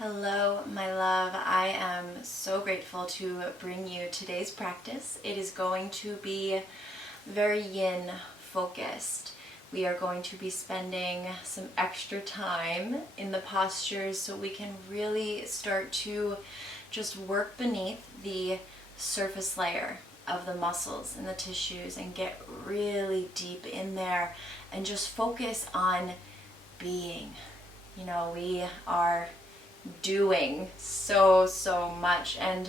Hello, my love. I am so grateful to bring you today's practice. It is going to be very yin focused. We are going to be spending some extra time in the postures so we can really start to just work beneath the surface layer of the muscles and the tissues and get really deep in there and just focus on being. We are doing so much, and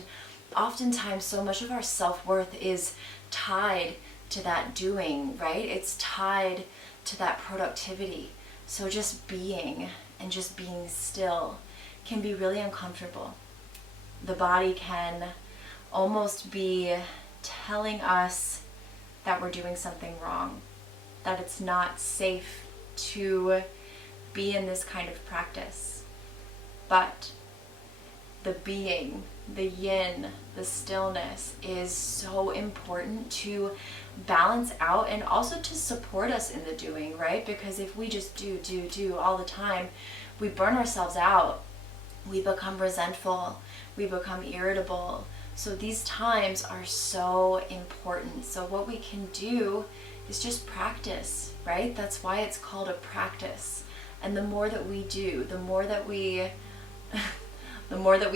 oftentimes so much of our self-worth is tied to that doing, right? It's tied to that productivity. So just being and just being still can be really uncomfortable. The body can almost be telling us that we're doing something wrong, that it's not safe to be in this kind of practice. But the being, the yin, the stillness is so important to balance out and also to support us in the doing, right? Because if we just do all the time, we burn ourselves out. We become resentful. We become irritable. So these times are so important. So what we can do is just practice, right? That's why it's called a practice. And the more that we do, the more that we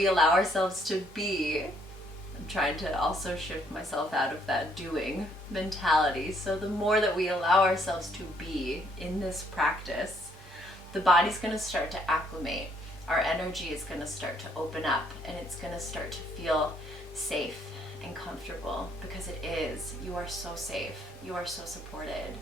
allow ourselves to be. I'm trying to also shift myself out of that doing mentality. So the more that we allow ourselves to be in this practice, the body's going to start to acclimate. Our energy is going to start to open up, and it's going to start to feel safe and comfortable, because it is. You are so safe. You are so supported.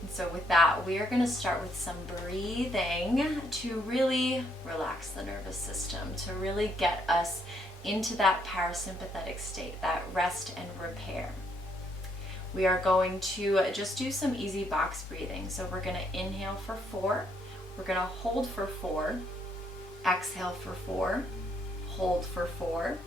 And so with that, we are going to start with some breathing to really relax the nervous system, to really get us into that parasympathetic state, that rest and repair. We are going to just do some easy box breathing. So we're going to inhale for 4, we're going to hold for 4, exhale for 4, hold for 4,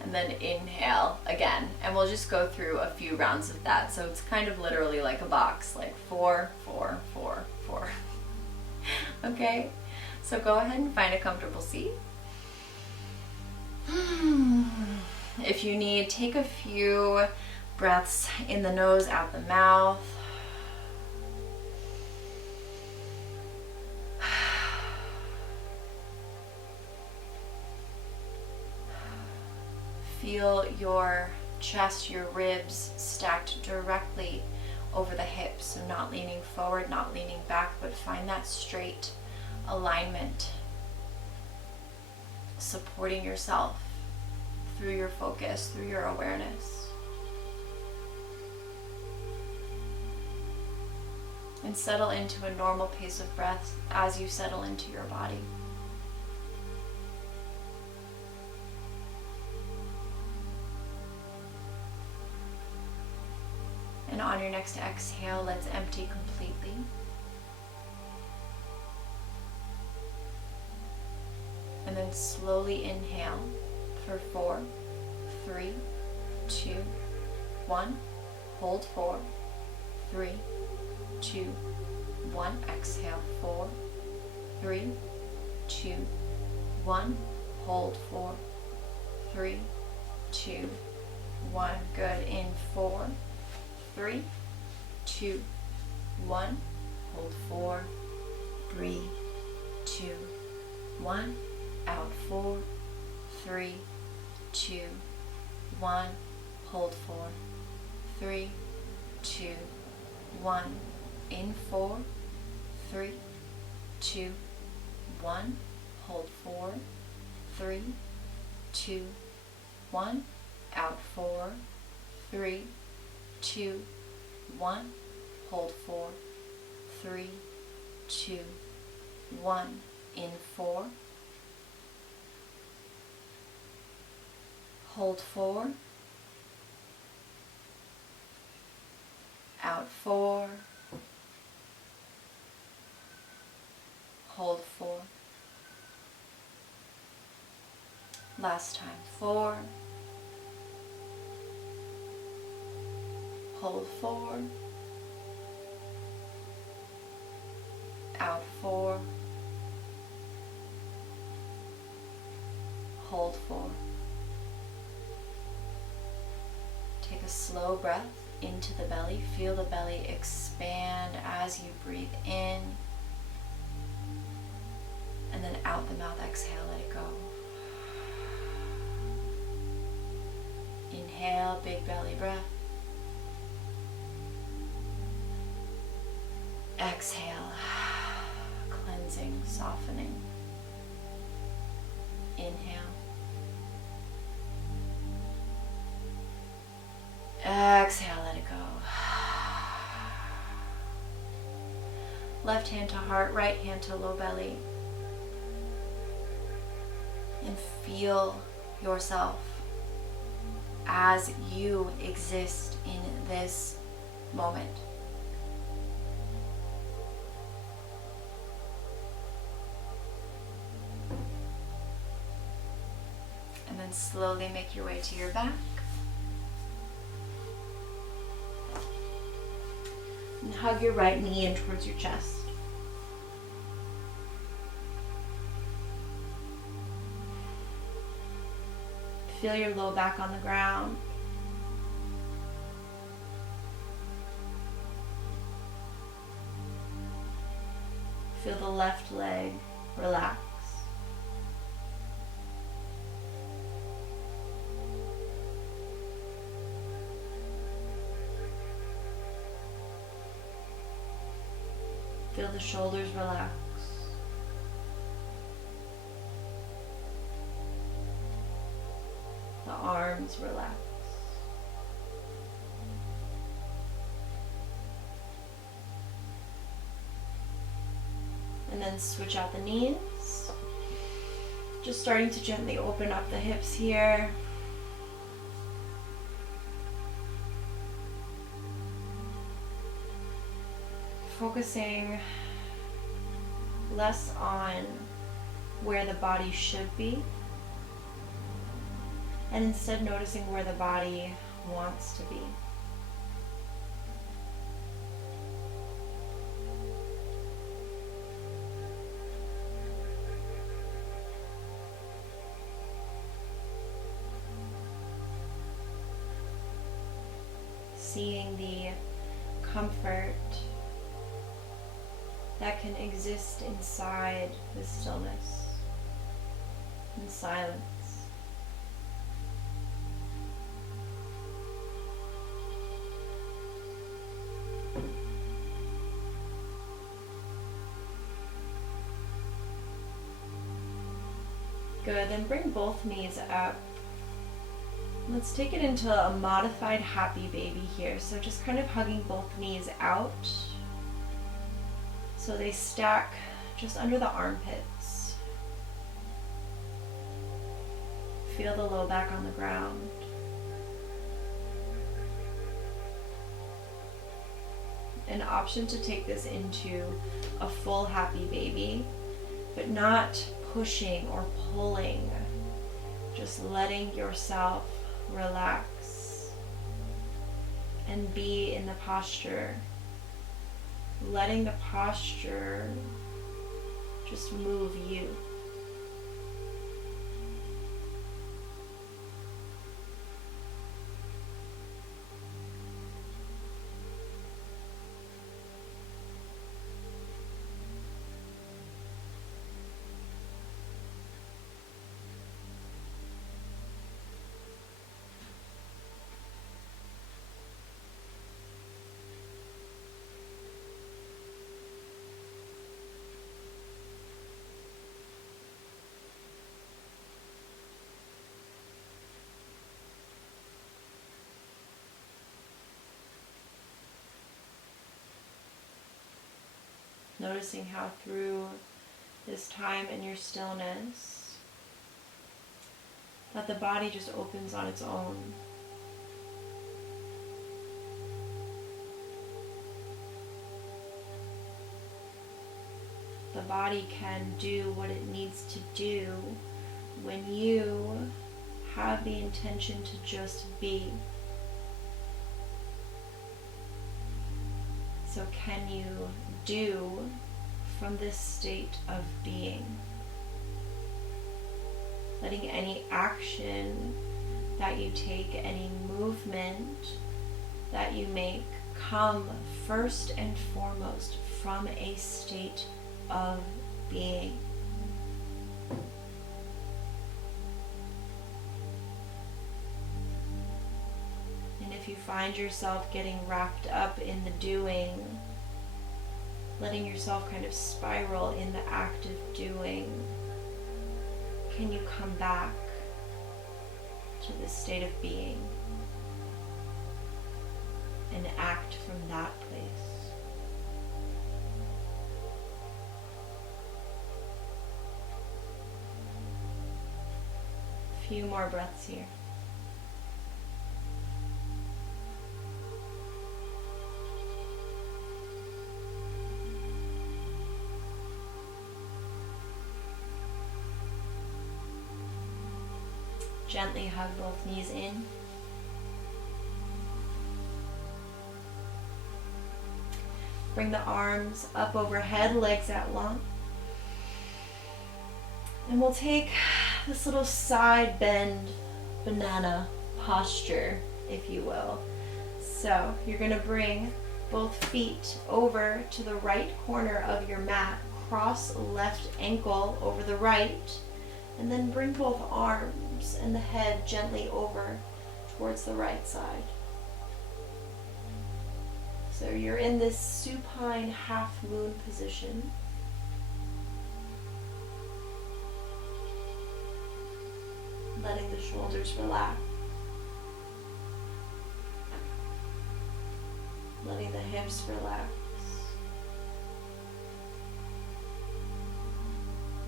and then inhale again. And we'll just go through a few rounds of that. So it's kind of literally like a box, like 4, 4, 4, 4. Okay? So go ahead and find a comfortable seat. If you need, take a few breaths in the nose, out the mouth. Feel your chest, your ribs stacked directly over the hips. So not leaning forward, not leaning back, but find that straight alignment. Supporting yourself through your focus, through your awareness. And settle into a normal pace of breath as you settle into your body. And on your next exhale, let's empty completely. And then slowly inhale for 4, 3, 2, 1. Hold 4, 3, 2, 1. Exhale 4, 3, 2, 1. Hold 4, 3, 2, 1. Good. In 4, 3, 2, 1. Hold 4, 3, 2, 1. Out 4, 3, 2, 1. Hold 4, 3, 2, 1. In 4, 3, 2, 1. Hold 4, 3, 2, 1. Out 4, 3, 2, 1. Hold 4, 3, 2, 1. In 4. Hold 4. Out 4. Hold 4. Last time. 4. Hold 4. Out 4. hold 4. Take a slow breath into the belly. Feel the belly expand as you breathe in. And then out the mouth, exhale, let it go. Inhale, big belly breath. Exhale, cleansing, softening. Inhale. Exhale, let it go. Left hand to heart, right hand to low belly. And feel yourself as you exist in this moment. And then slowly make your way to your back. And hug your right knee in towards your chest. Feel your low back on the ground. Feel the left leg relax. Feel the shoulders relax. The arms relax. And then switch out the knees. Just starting to gently open up the hips here. Focusing less on where the body should be, and instead noticing where the body wants to be. Seeing the comfort that can exist inside the stillness and silence. Good, then bring both knees up. Let's take it into a modified happy baby here. So just kind of hugging both knees out. So they stack just under the armpits. Feel the low back on the ground. An option to take this into a full happy baby, but not pushing or pulling. Just letting yourself relax and be in the posture. Letting the posture just move you. Noticing how through this time in your stillness, that the body just opens on its own. The body can do what it needs to do when you have the intention to just be. So can you do from this state of being? letting any action that you take, any movement that you make, come first and foremost from a state of being. And if you find yourself getting wrapped up in the doing, letting yourself kind of spiral in the act of doing, can you come back to this state of being and act from that place? A few more breaths here. Gently hug both knees in. Bring the arms up overhead, legs out long. And we'll take this little side bend banana posture, if you will. So you're going to bring both feet over to the right corner of your mat. Cross left ankle over the right. And then bring both arms and the head gently over towards the right side. So you're in this supine half moon position. Letting the shoulders relax. Letting the hips relax.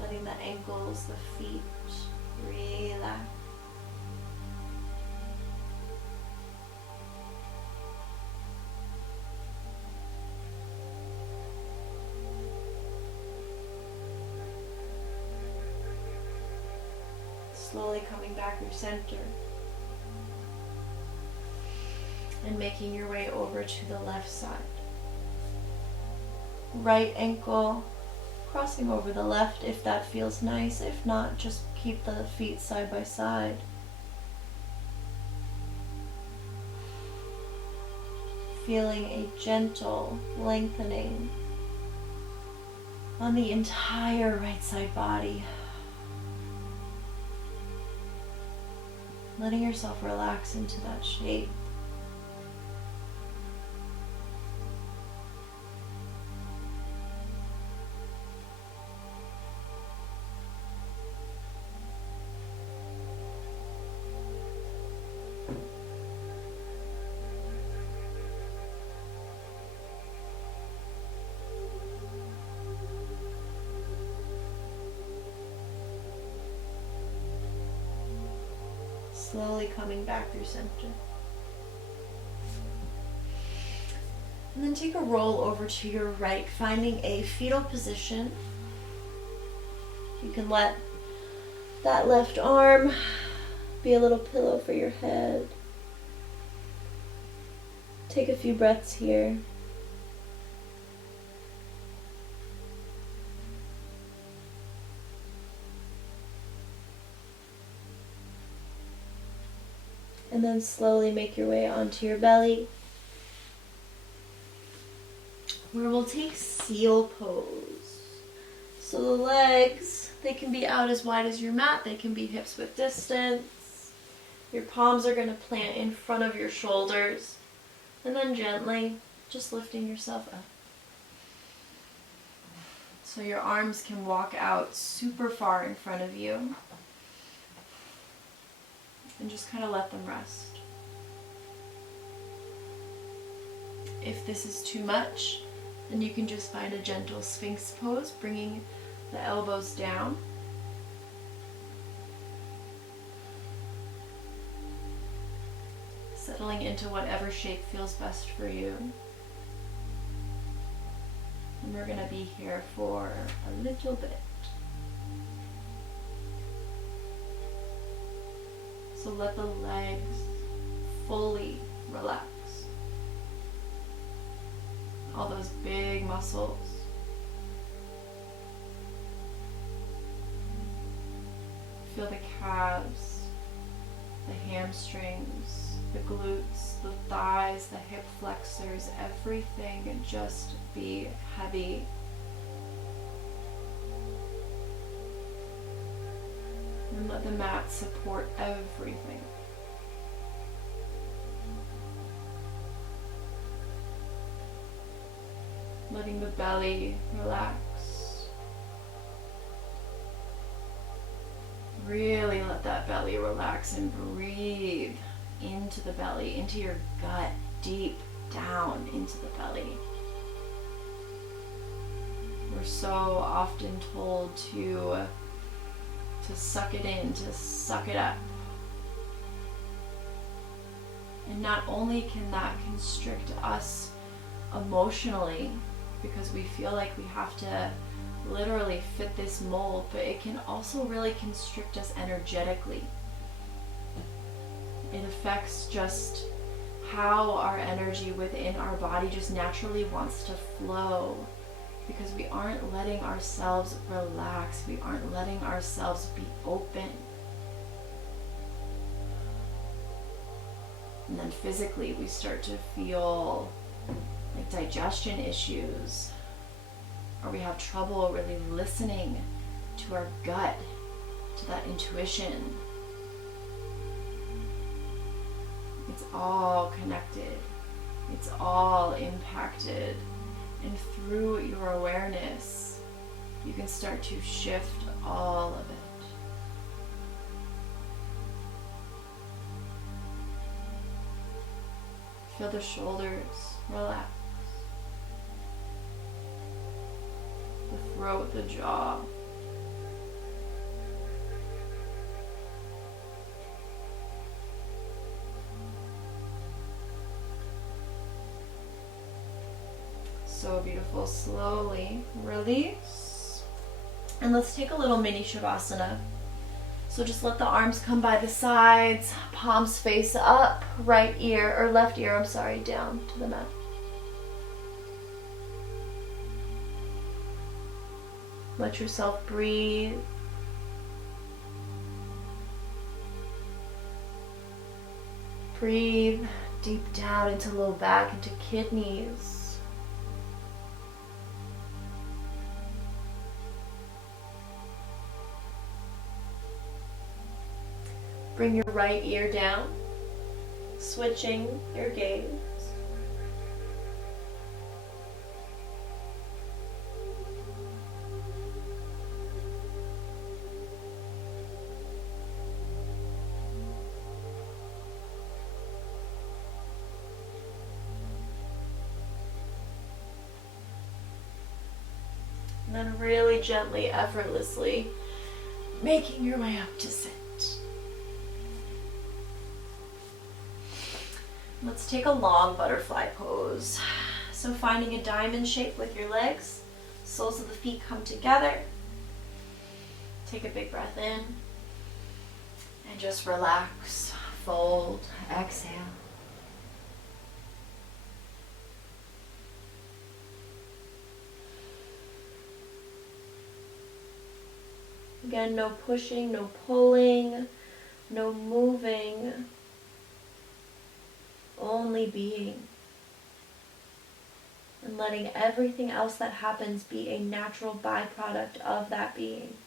Letting the ankles, the feet relax. Slowly coming back through center. And making your way over to the left side. Right ankle crossing over the left if that feels nice. If not, just keep the feet side by side. Feeling a gentle lengthening on the entire right side body. Letting yourself relax into that shape. Slowly coming back through center. And then take a roll over to your right, finding a fetal position. You can let that left arm be a little pillow for your head. Take a few breaths here. And then slowly make your way onto your belly, where we'll take seal pose. So the legs, they can be out as wide as your mat. They can be hips width distance. Your palms are going to plant in front of your shoulders. And then gently, just lifting yourself up. So your arms can walk out super far in front of you. And just kind of let them rest. If this is too much, then you can just find a gentle Sphinx pose, bringing the elbows down. Settling into whatever shape feels best for you. And we're going to be here for a little bit. So let the legs fully relax. All those big muscles. Feel the calves, the hamstrings, the glutes, the thighs, the hip flexors, everything just be heavy. And let the mat support everything. Letting the belly relax. Really let that belly relax and breathe into the belly, into your gut, deep down into the belly. We're so often told to suck it in, to suck it up. And not only can that constrict us emotionally, because we feel like we have to literally fit this mold, but it can also really constrict us energetically. It affects just how our energy within our body just naturally wants to flow, because we aren't letting ourselves relax, we aren't letting ourselves be open. And then physically we start to feel like digestion issues, or we have trouble really listening to our gut, to that intuition. It's all connected. It's all impacted. And through your awareness, you can start to shift all of it. Feel the shoulders relax. The throat, the jaw. So beautiful. Slowly release. And let's take a little mini Shavasana. So just let the arms come by the sides, palms face up, right ear, or left ear, I'm sorry, down to the mat. Let yourself breathe. Breathe deep down into low back, into kidneys. Bring your right ear down, switching your gaze. And then really gently, effortlessly, making your way up to sit. Let's take a long butterfly pose. So finding a diamond shape with your legs, soles of the feet come together. Take a big breath in and just relax, fold, exhale. Again, no pushing, no pulling, no moving. Only being, and letting everything else that happens be a natural byproduct of that being.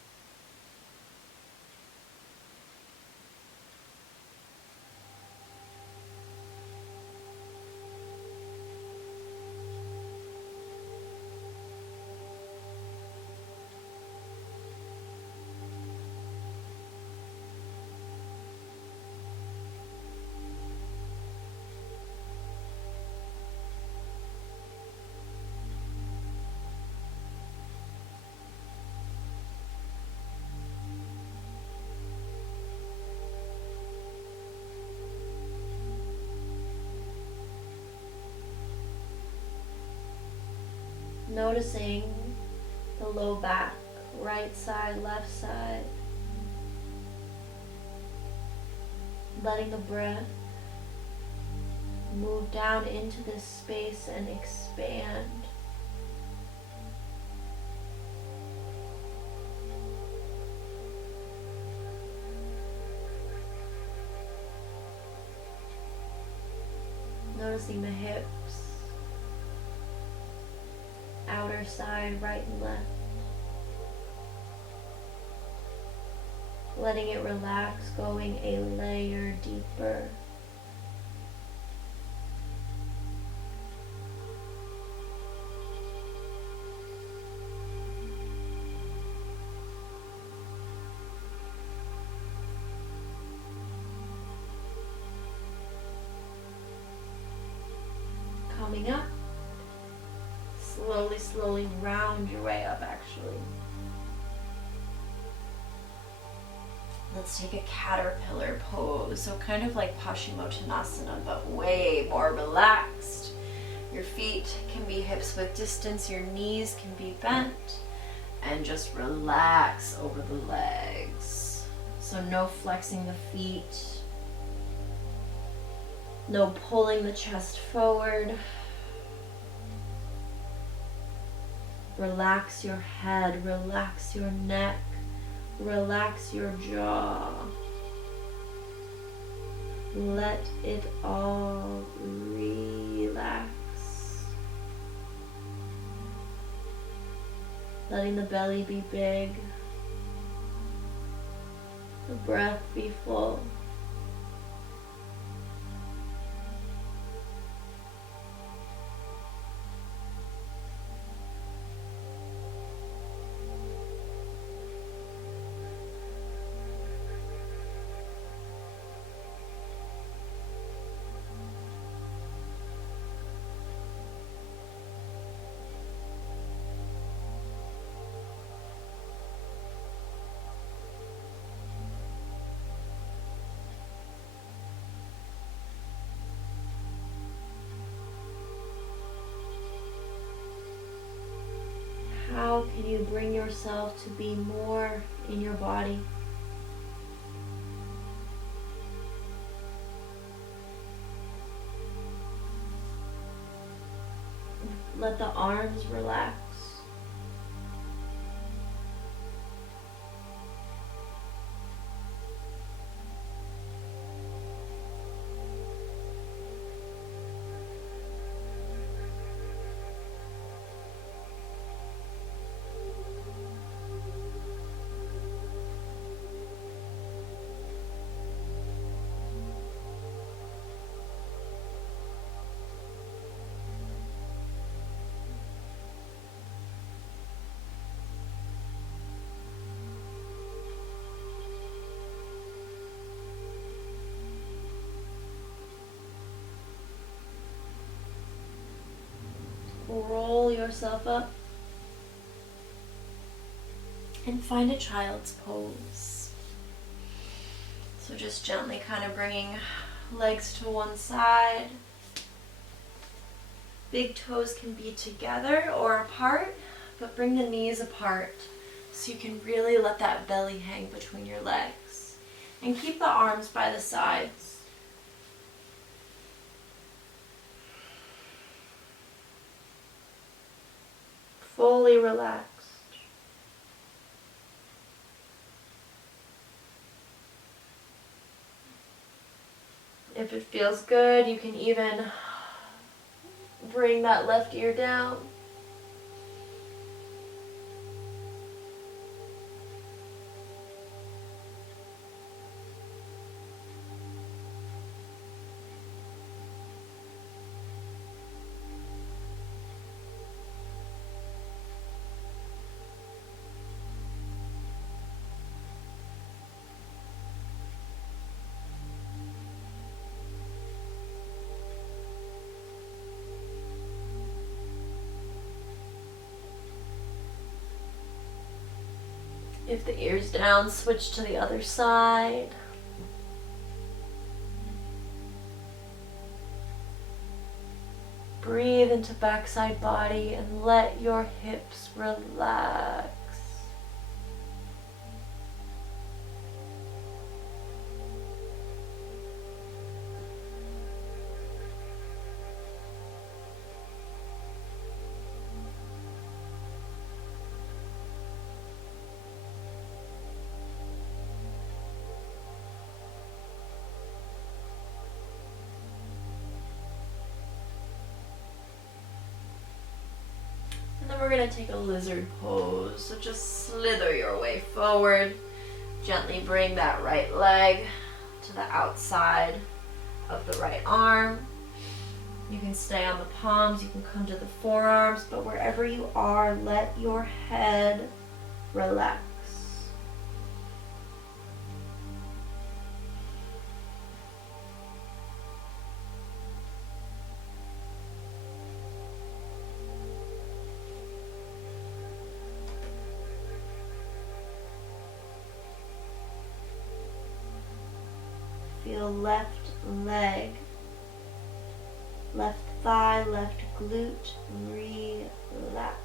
Noticing the low back, right side, left side. Letting the breath move down into this space and expand. Noticing the hips, outer side, right and left. Letting it relax, going a layer deeper. Coming up, slowly round your way up actually. Let's take a caterpillar pose. So kind of like Paschimottanasana, but way more relaxed. Your feet can be hips width distance, your knees can be bent, and just relax over the legs. So no flexing the feet, no pulling the chest forward. Relax your head, relax your neck, relax your jaw. Let it all relax. Letting the belly be big, the breath be full. How can you bring yourself to be more in your body? Let the arms relax. Roll yourself up and find a child's pose. So just gently kind of bringing legs to one side. Big toes can be together or apart, but bring the knees apart so you can really let that belly hang between your legs. And keep the arms by the sides. Fully relaxed. If it feels good, you can even bring that left ear down. If the ear's down, switch to the other side. Breathe into backside body and let your hips relax. we're going to take a lizard pose. So just slither your way forward. Gently bring that right leg to the outside of the right arm. You can stay on the palms, you can come to the forearms, but wherever you are, let your head relax. Feel left leg, left thigh, left glute, relax.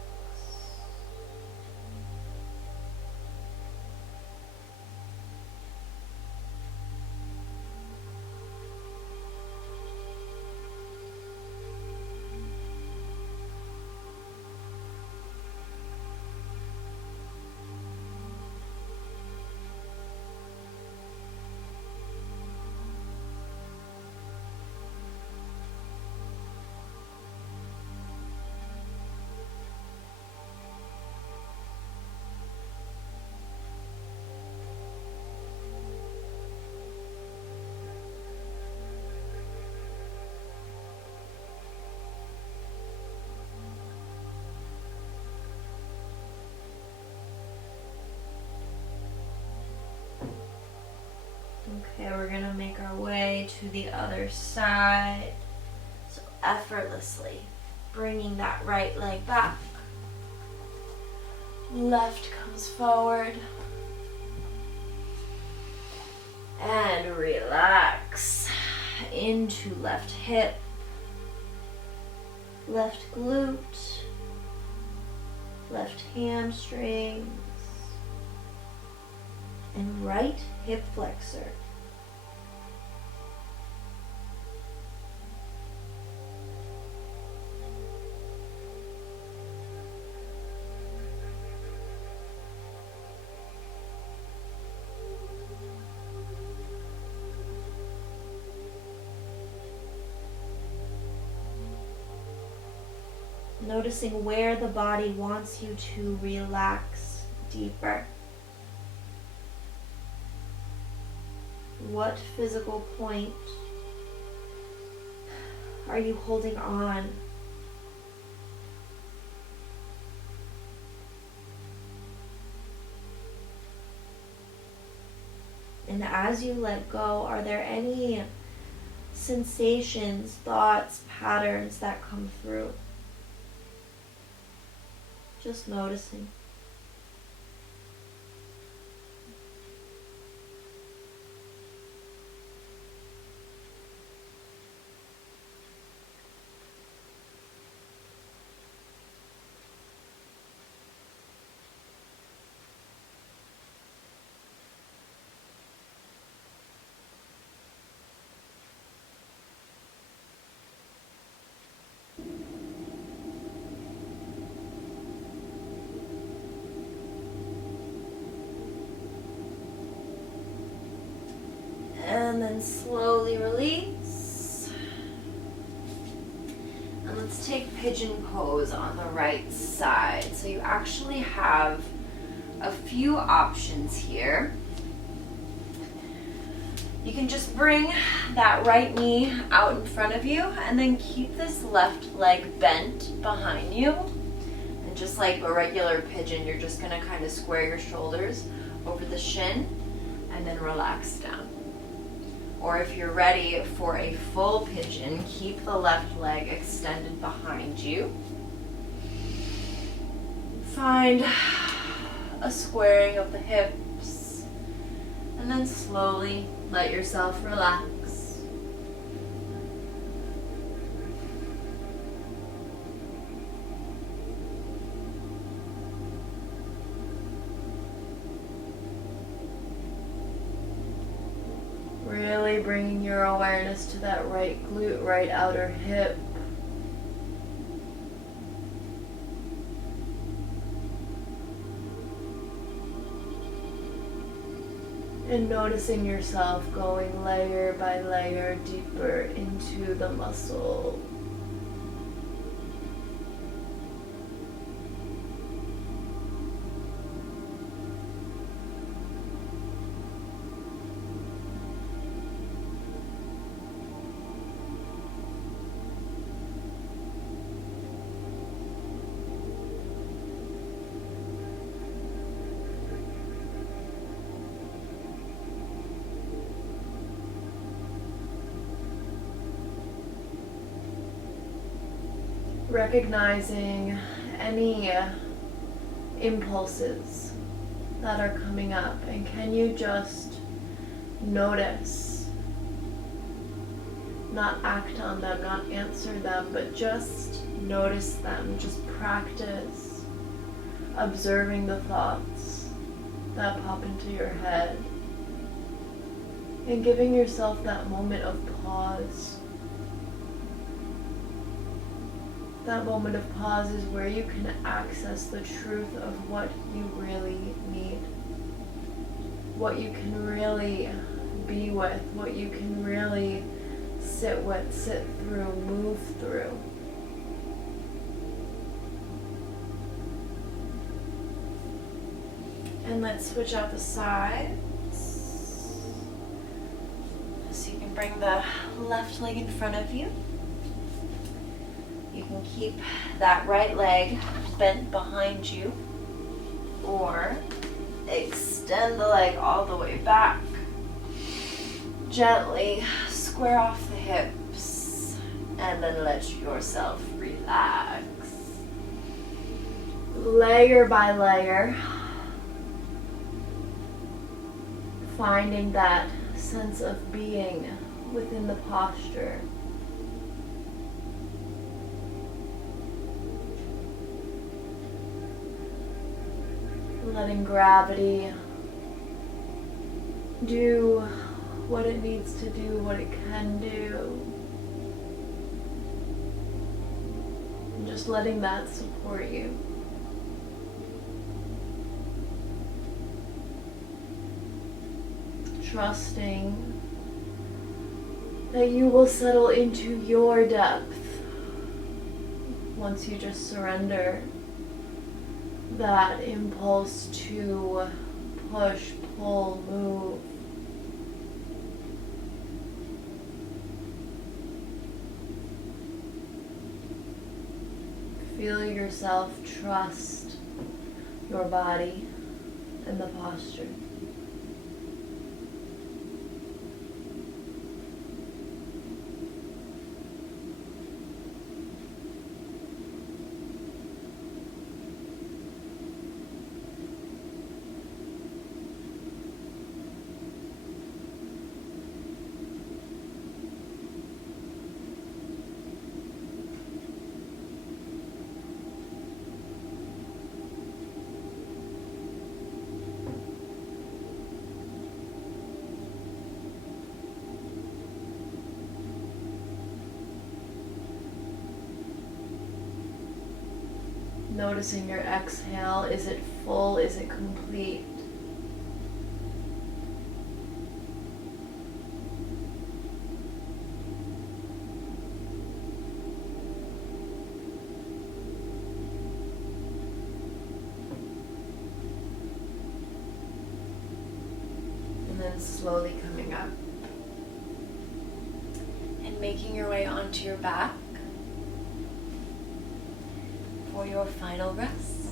Okay, we're going to make our way to the other side. So effortlessly bringing that right leg back. Left comes forward. And relax into left hip, left glute, left hamstring, and right hip flexor. Noticing where the body wants you to relax deeper. What physical point are you holding on? And as you let go, are there any sensations, thoughts, patterns that come through? Just noticing. And then slowly release. And let's take pigeon pose on the right side. So you actually have a few options here. You can just bring that right knee out in front of you and then keep this left leg bent behind you. And just like a regular pigeon, you're just gonna kind of square your shoulders over the shin and then relax down. Or if you're ready for a full pigeon, keep the left leg extended behind you. Find a squaring of the hips, and then slowly let yourself relax. Really bringing your awareness to that right glute, right outer hip. And noticing yourself going layer by layer deeper into the muscle. recognizing any impulses that are coming up, and can you just notice, not act on them, not answer them, but just notice them, just practice observing the thoughts that pop into your head and giving yourself that moment of pause. That moment of pause is where you can access the truth of what you really need, what you can really be with, what you can really sit with, sit through, move through. And let's switch out the sides. So you can bring the left leg in front of you. You can keep that right leg bent behind you, or extend the leg all the way back. Gently square off the hips and then let yourself relax. Layer by layer, finding that sense of being within the posture. Letting gravity do what it needs to do, what it can do. And just letting that support you. Trusting that you will settle into your depth once you just surrender that impulse to push, pull, move. Feel yourself trust your body and the posture. Noticing your exhale. Is it full? Is it complete? And then slowly coming up and making your way onto your back for your final rest.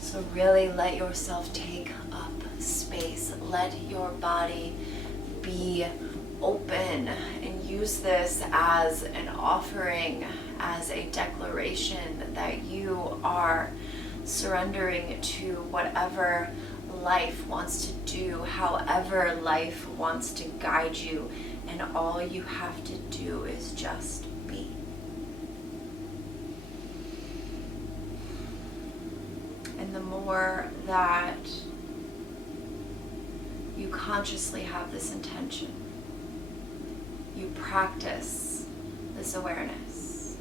So really let yourself take up space. Let your body be open and use this as an offering, as a declaration that you are surrendering to whatever life wants to do, however life wants to guide you, and all you have to do is just be. And the more that you consciously have this intention, you practice this awareness,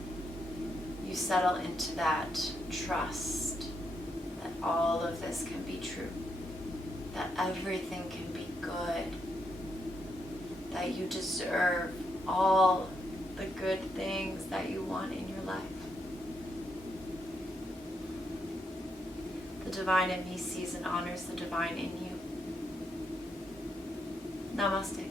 you settle into that trust that all of this can be true, that everything can be good, that you deserve all the good things that you want in your life. The divine in me sees and honors the divine in you. Namaste.